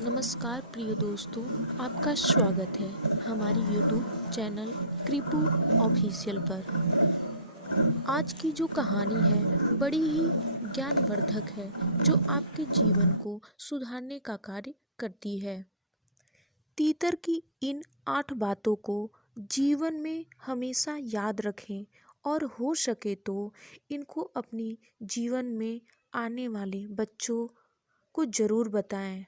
नमस्कार प्रिय दोस्तों, आपका स्वागत है हमारी YouTube चैनल कृपू ऑफिशियल पर। आज की जो कहानी है बड़ी ही ज्ञानवर्धक है, जो आपके जीवन को सुधारने का कार्य करती है। तीतर की इन 8 बातों को जीवन में हमेशा याद रखें और हो सके तो इनको अपनी जीवन में आने वाले बच्चों को ज़रूर बताएं।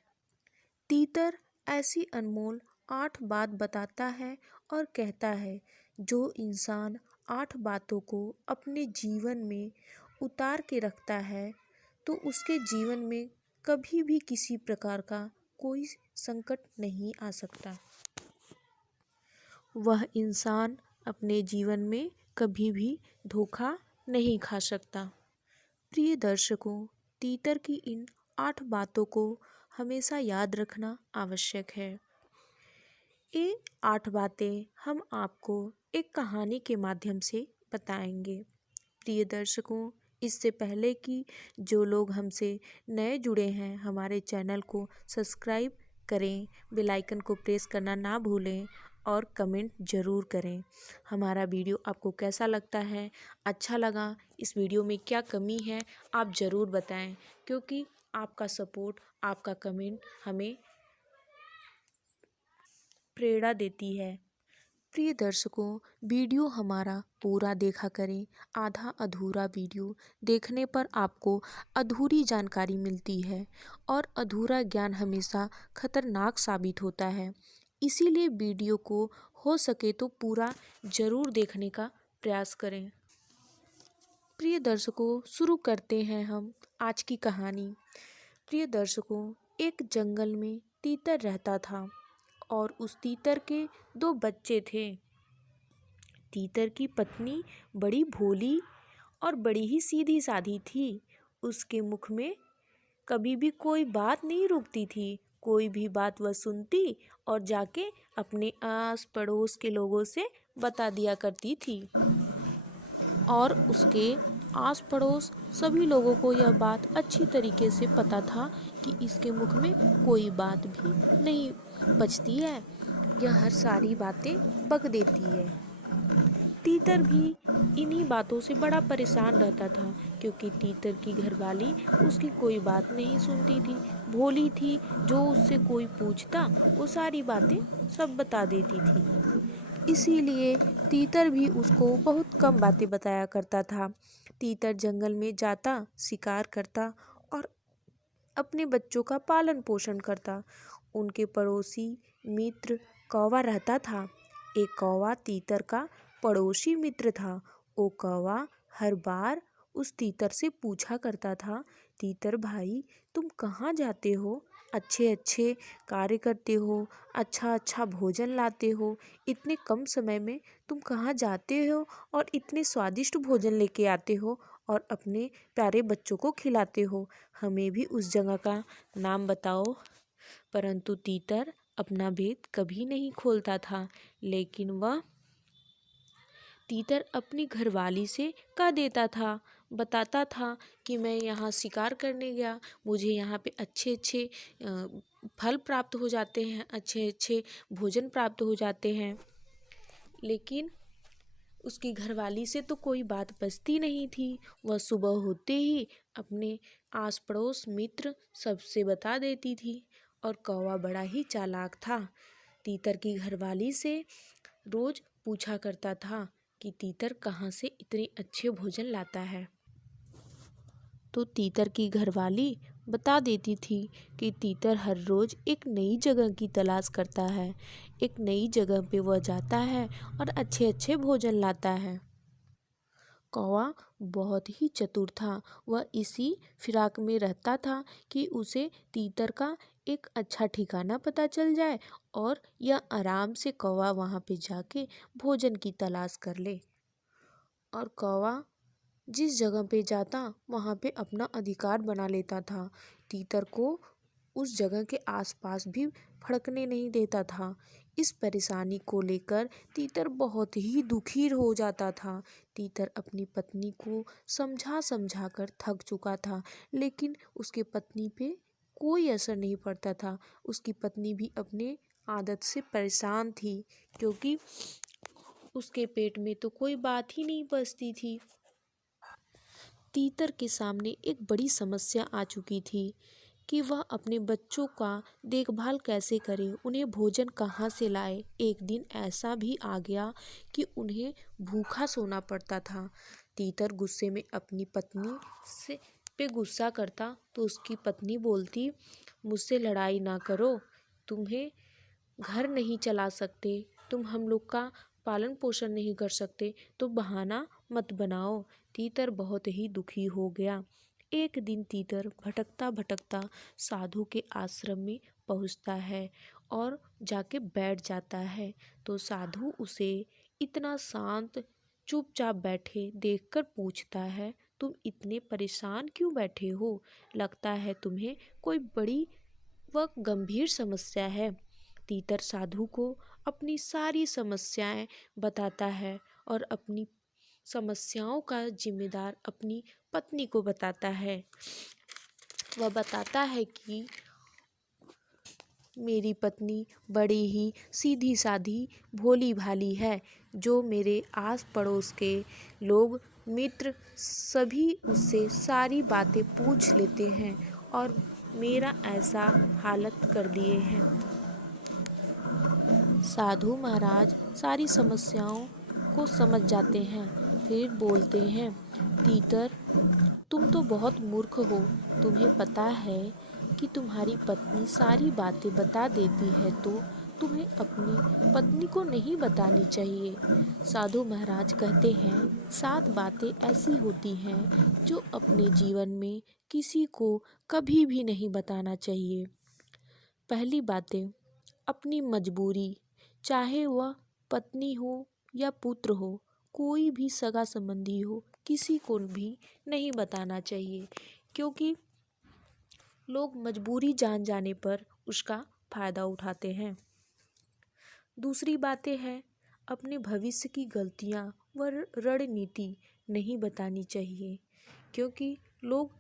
तीतर ऐसी अनमोल 8 बात बताता है और कहता है, जो इंसान 8 बातों को अपने जीवन में उतार के रखता है तो उसके जीवन में कभी भी किसी प्रकार का कोई संकट नहीं आ सकता। वह इंसान अपने जीवन में कभी भी धोखा नहीं खा सकता। प्रिय दर्शकों, तीतर की इन 8 बातों को हमेशा याद रखना आवश्यक है। ये 8 बातें हम आपको एक कहानी के माध्यम से बताएंगे। प्रिय दर्शकों, इससे पहले कि जो लोग हमसे नए जुड़े हैं, हमारे चैनल को सब्सक्राइब करें, बेल आइकन को प्रेस करना ना भूलें और कमेंट ज़रूर करें। हमारा वीडियो आपको कैसा लगता है, अच्छा लगा, इस वीडियो में क्या कमी है, आप ज़रूर बताएं, क्योंकि आपका सपोर्ट, आपका कमेंट हमें प्रेरणा देती है। प्रिय दर्शकों, वीडियो हमारा पूरा देखा करें। आधा अधूरा वीडियो देखने पर आपको अधूरी जानकारी मिलती है और अधूरा ज्ञान हमेशा खतरनाक साबित होता है। इसीलिए वीडियो को हो सके तो पूरा ज़रूर देखने का प्रयास करें। प्रिय दर्शकों, शुरू करते हैं हम आज की कहानी। प्रिय दर्शकों, एक जंगल में तीतर रहता था और उस तीतर के 2 बच्चे थे। तीतर की पत्नी बड़ी भोली और बड़ी ही सीधी सादी थी। उसके मुख में कभी भी कोई बात नहीं रुकती थी। कोई भी बात वह सुनती और जाके अपने आस पड़ोस के लोगों से बता दिया करती थी और उसके आस पड़ोस सभी लोगों को यह बात अच्छी तरीके से पता था कि इसके मुख में कोई बात भी नहीं बचती है, यह हर सारी बातें बक देती है। तीतर भी इन्हीं बातों से बड़ा परेशान रहता था, क्योंकि तीतर की घरवाली उसकी कोई बात नहीं सुनती थी, भोली थी। जो उससे कोई पूछता वो सारी बातें सब बता देती थी। इसीलिए तीतर भी उसको बहुत कम बातें बताया करता था। तीतर जंगल में जाता, शिकार करता और अपने बच्चों का पालन पोषण करता। उनके पड़ोसी मित्र कौवा रहता था। एक कौवा तीतर का पड़ोसी मित्र था। वो कौवा हर बार उस तीतर से पूछा करता था, तीतर भाई, तुम कहाँ जाते हो? अच्छे अच्छे कार्य करते हो, अच्छा अच्छा भोजन लाते हो, इतने कम समय में तुम कहाँ जाते हो और इतने स्वादिष्ट भोजन लेके आते हो और अपने प्यारे बच्चों को खिलाते हो, हमें भी उस जगह का नाम बताओ। परंतु तीतर अपना भेद कभी नहीं खोलता था, लेकिन वह तीतर अपनी घरवाली से कह देता था, बताता था कि मैं यहाँ शिकार करने गया, मुझे यहाँ पे अच्छे अच्छे फल प्राप्त हो जाते हैं, अच्छे अच्छे भोजन प्राप्त हो जाते हैं। लेकिन उसकी घरवाली से तो कोई बात बचती नहीं थी। वह सुबह होते ही अपने आस पड़ोस मित्र सबसे बता देती थी और कौवा बड़ा ही चालाक था। तीतर की घरवाली से रोज पूछा करता था कि तीतर कहाँ से इतने अच्छे भोजन लाता है। तो तीतर की घरवाली बता देती थी कि तीतर हर रोज़ एक नई जगह की तलाश करता है, एक नई जगह पे वह जाता है और अच्छे अच्छे भोजन लाता है। कौवा बहुत ही चतुर था। वह इसी फिराक में रहता था कि उसे तीतर का एक अच्छा ठिकाना पता चल जाए और यह आराम से कौवा वहाँ पे जाके भोजन की तलाश कर ले। और कौवा जिस जगह पे जाता वहाँ पे अपना अधिकार बना लेता था। तीतर को उस जगह के आसपास भी फड़कने नहीं देता था। इस परेशानी को लेकर तीतर बहुत ही दुखी हो जाता था। तीतर अपनी पत्नी को समझा समझा कर थक चुका था, लेकिन उसके पत्नी पे कोई असर नहीं पड़ता था। उसकी पत्नी भी अपने आदत से परेशान थी, क्योंकि उसके पेट में तो कोई बात ही नहीं बचती थी। तीतर के सामने एक बड़ी समस्या आ चुकी थी कि वह अपने बच्चों का देखभाल कैसे करे, उन्हें भोजन कहाँ से लाए। एक दिन ऐसा भी आ गया कि उन्हें भूखा सोना पड़ता था। तीतर गुस्से में अपनी पत्नी से पे गुस्सा करता तो उसकी पत्नी बोलती, मुझसे लड़ाई ना करो, तुम्हें घर नहीं चला सकते, तुम हम लोग का पालन पोषण नहीं कर सकते, तो बहाना मत बनाओ। तीतर बहुत ही दुखी हो गया। एक दिन तीतर भटकता भटकता साधु के आश्रम में पहुंचता है और जाके बैठ जाता है। तो साधु उसे इतना शांत चुपचाप बैठे देखकर पूछता है, तुम इतने परेशान क्यों बैठे हो? लगता है तुम्हें कोई बड़ी व गंभीर समस्या है। तीतर साधु को अपनी सारी समस्याएं बताता है और अपनी समस्याओं का जिम्मेदार अपनी पत्नी को बताता है। वह बताता है कि मेरी पत्नी बड़ी ही सीधी साधी भोली भाली है, जो मेरे आस पड़ोस के लोग मित्र सभी उससे सारी बातें पूछ लेते हैं और मेरा ऐसा हालत कर दिए हैं। साधु महाराज सारी समस्याओं को समझ जाते हैं, फिर बोलते हैं, तीतर तुम तो बहुत मूर्ख हो। तुम्हें पता है कि तुम्हारी पत्नी सारी बातें बता देती है, तो तुम्हें अपनी पत्नी को नहीं बतानी चाहिए। साधु महाराज कहते हैं, 7 बातें ऐसी होती हैं जो अपने जीवन में किसी को कभी भी नहीं बताना चाहिए। पहली बातें, अपनी मजबूरी, चाहे वह पत्नी हो या पुत्र हो, कोई भी सगा संबंधी हो, किसी को भी नहीं बताना चाहिए, क्योंकि लोग मजबूरी जान जाने पर उसका फायदा उठाते हैं। दूसरी बातें हैं, अपने भविष्य की गलतियां व रणनीति नहीं बतानी चाहिए, क्योंकि लोग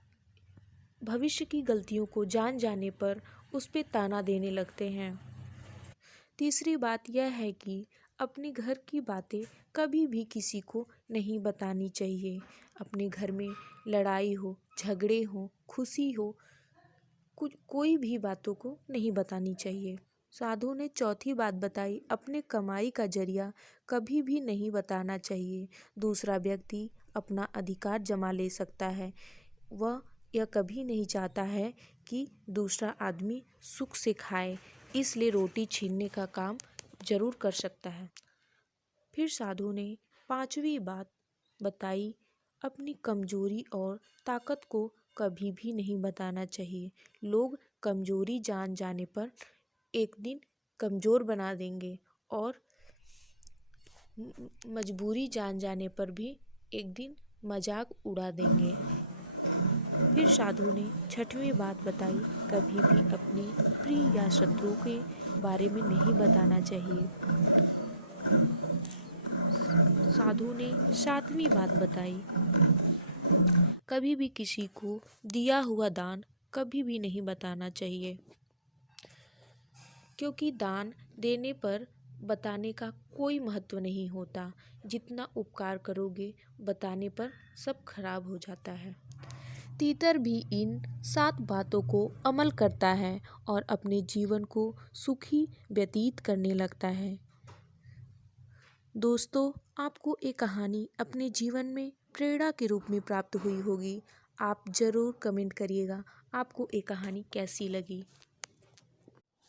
भविष्य की गलतियों को जान जाने पर उस पे ताना देने लगते हैं। तीसरी बात यह है कि अपने घर की बातें कभी भी किसी को नहीं बतानी चाहिए। अपने घर में लड़ाई हो, झगड़े हो, खुशी हो, कोई भी बातों को नहीं बतानी चाहिए। साधु ने चौथी बात बताई, अपने कमाई का जरिया कभी भी नहीं बताना चाहिए। दूसरा व्यक्ति अपना अधिकार जमा ले सकता है, वह यह कभी नहीं चाहता है कि दूसरा आदमी सुख से खाए, इसलिए रोटी छीनने का काम जरूर कर सकता है। फिर साधु ने 5वीं बात बताई, अपनी कमजोरी और ताकत को कभी भी नहीं बताना चाहिए। लोग कमजोरी जान जाने पर एक दिन कमजोर बना देंगे और मजबूरी जान जाने पर भी एक दिन मजाक उड़ा देंगे। फिर साधु ने 6वीं बात बताई, कभी भी अपने प्रिय या शत्रु के बारे में नहीं बताना चाहिए। साधु ने 7वीं बात बताई, कभी भी किसी को दिया हुआ दान कभी भी नहीं बताना चाहिए, क्योंकि दान देने पर बताने का कोई महत्व नहीं होता। जितना उपकार करोगे बताने पर सब खराब हो जाता है। तीतर भी इन 7 बातों को अमल करता है और अपने जीवन को सुखी व्यतीत करने लगता है। दोस्तों, आपको ये कहानी अपने जीवन में प्रेरणा के रूप में प्राप्त हुई होगी। आप ज़रूर कमेंट करिएगा आपको ये कहानी कैसी लगी।